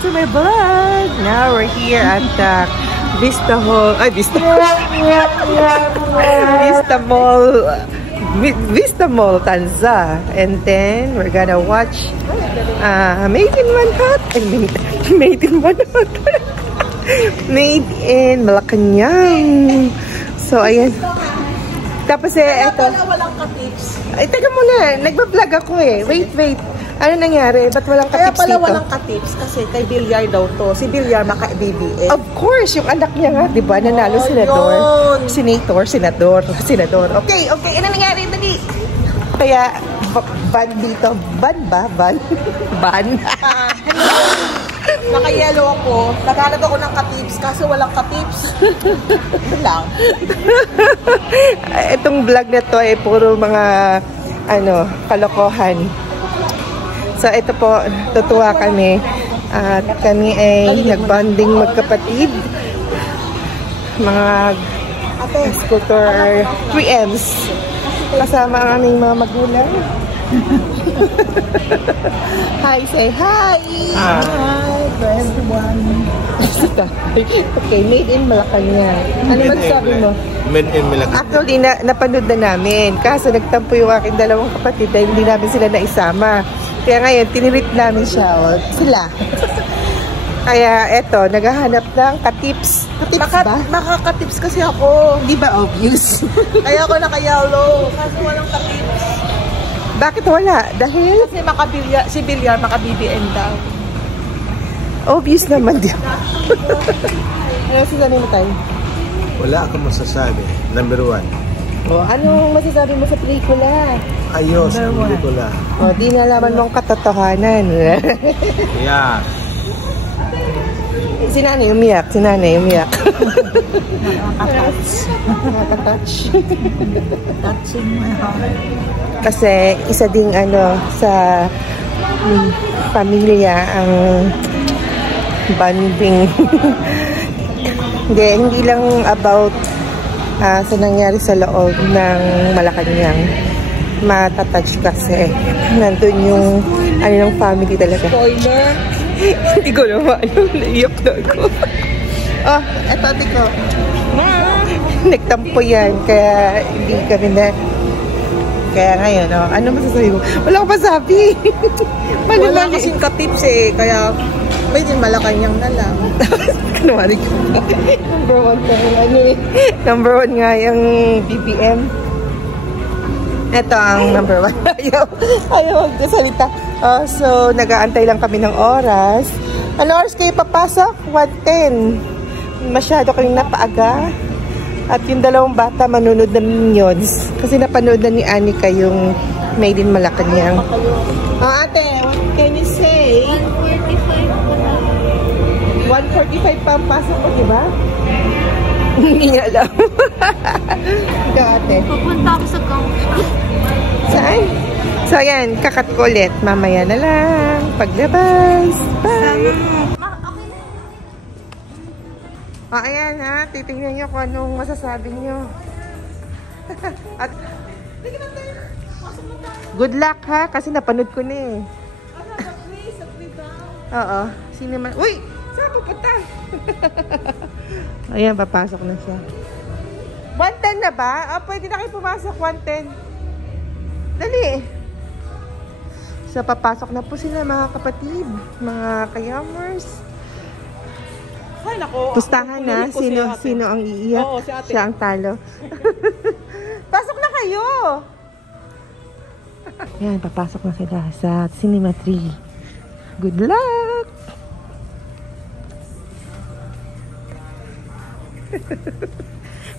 to my vlog! Now we're here at the Vista Hall. Ay, Vista Mall, Tanza. And then we're gonna watch Made in Manhattan. Made in Manhattan. Made in Malacanang. So, ayan. Tapos eto. Walang ka-tips. Ay, teka muna. Nagba-vlog ako eh. Wait. Ano nangyari? Ba't walang ka-tips dito? Kaya pala walang ka-tips kasi kay Villar daw to. Si Villar maka-BBM. Of course, yung anak niya nga, di ba? Nanalo senador. Senador. Okay. Ano nangyari? Dali. Kaya, ban dito. Ban ba? Ban? Naka-yellow ako. Naghanap ako ng ka-tips kasi walang ka-tips. Lang. Itong vlog na to ay puro mga kalokohan. So ito po, tutuwa kami. At kami ay nagbonding magkapatid. Mga scooter 3Ms. Kasama ang aming mga magulang. Hi, say hi! Hi to everyone. Okay, made in Malacanang. Ano magsabi mo? Made in Malacanang. Actually, napanood na namin. Kaso nagtampo yung aking dalawang kapatid dahil hindi namin sila naisama. Kaya ngayon, tinirit namin sila. Kaya eto, naghahanap ng ka-tips. Ka-tips ba? Makaka-tips kasi ako. Di ba obvious? Kaya ako naka-yellow. Kasi walang ka-tips. Bakit wala? Dahil? Kasi si Villar maka-BBM daw. Obvious naman din. Ano sinabi mo tayo? Wala akong masasabi. Number 1. O, anong masasabi mo sa pelikula? Ayos ang pelikula. O, di nalaman mong katotohanan. Yeah. Si nanay umiyak. Nakaka-touch. Touching my heart. Kasi isa ding sa pamilya ang bonding. Hindi lang about sa nangyari sa loob ng Malacanang. Matatouch kasi nandun yung ng family talaga. Spoiler. Hindi ko naman naiyak na ako. Oh, eto ko. Nagtampo yan kaya hindi kami na. Kaya ngayon, ano masasabi mo? Wala akong masabi. Wala kasing ka-tips eh. Kaya may din Malacanang na lang. Kanawari ko. Number 1 nga yung BBM. Ito ang number 1. Ayaw magkasalita. So, nag-aantay lang kami ng oras. Ano oras kayo papasok? 1:10. Masyado kayong napaaga. At yung dalawang bata manunod na Minions. Kasi napanood na ni Anika yung Made in Malacanang. Ate, what can you say? 1:45 pa ang pasok ko, diba? Hindi niya alam. Ikaw, ate. Pupunta ako sa Gangshot. Saan? So, ayan, kakat ko ulit. Mamaya na lang. Paglabas. Bye! Ayan ha, titingnan nyo kung anong masasabi nyo. At good luck ha, kasi napanood ko na eh. Oo, sino man. Uy! Saan pupunta? Ayan, papasok na siya. 1:10 na ba? Pwede na kayo pumasok, 1:10. Dali! So, papasok na po sila mga kapatid, mga kayamers. Ay, nako. Pustahan na. Sino ang iiyak? Oo, si ate. Siya ang talo. Pasok na kayo! Yan, papasok na sila sa Cinema 3. Good luck!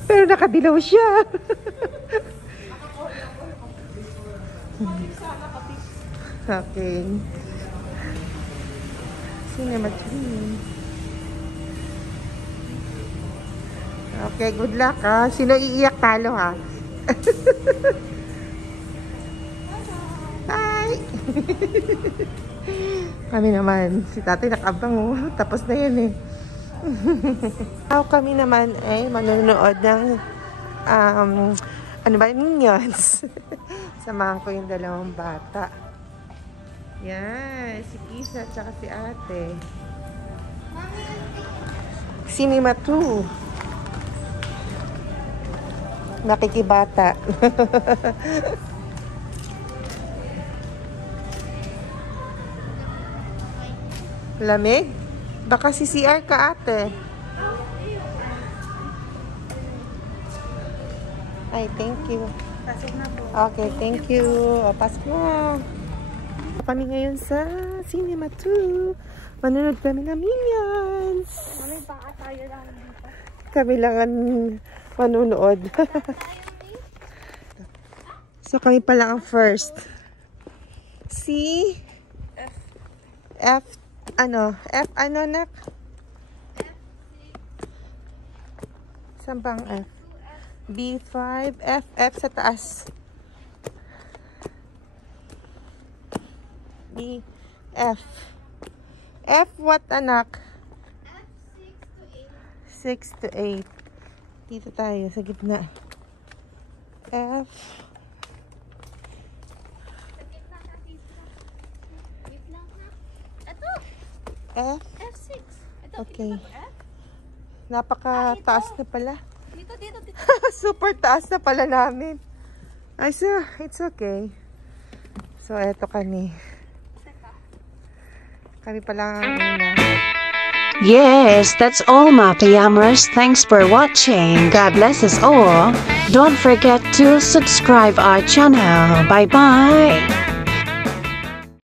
Pero nakadilaw siya. Okay. Cinema 3. Okay, good luck ha. Sino iiyak talo ha? Hi! Kami naman, si tatay nakabang oh. Tapos na yan eh. Kami naman ay manonood ng Minions. Samahan ko yung dalawang bata. Yan, si Kisa at saka si ate. Cinema 2. Nakikibata. Lamig? Baka si CR ka, ate. Ay, thank you. Pasok na po. Okay, thank you. O, pasok na. Kami ngayon sa Cinema 2. Manonood kami ng Minions. Mami, baka tayo lang dito. Kami lang ang manunood. So, kami pa lang ang first. C? F? Ano? F ano, nak? Saan bang F? B5, F sa taas. B, F. F what, anak? F 6 to 8. Dito tayo, sa gitna. F. Wait lang ha. Ito. F. F6. Ito. Okay. Ito ba F? Napaka-taas na pala. Dito. Super taas na pala namin. Ay, so, it's okay. So, eto kami. Kami pala ang una. Yes, that's all my Payamers. Thanks for watching. God bless us all. Don't forget to subscribe our channel. Bye bye.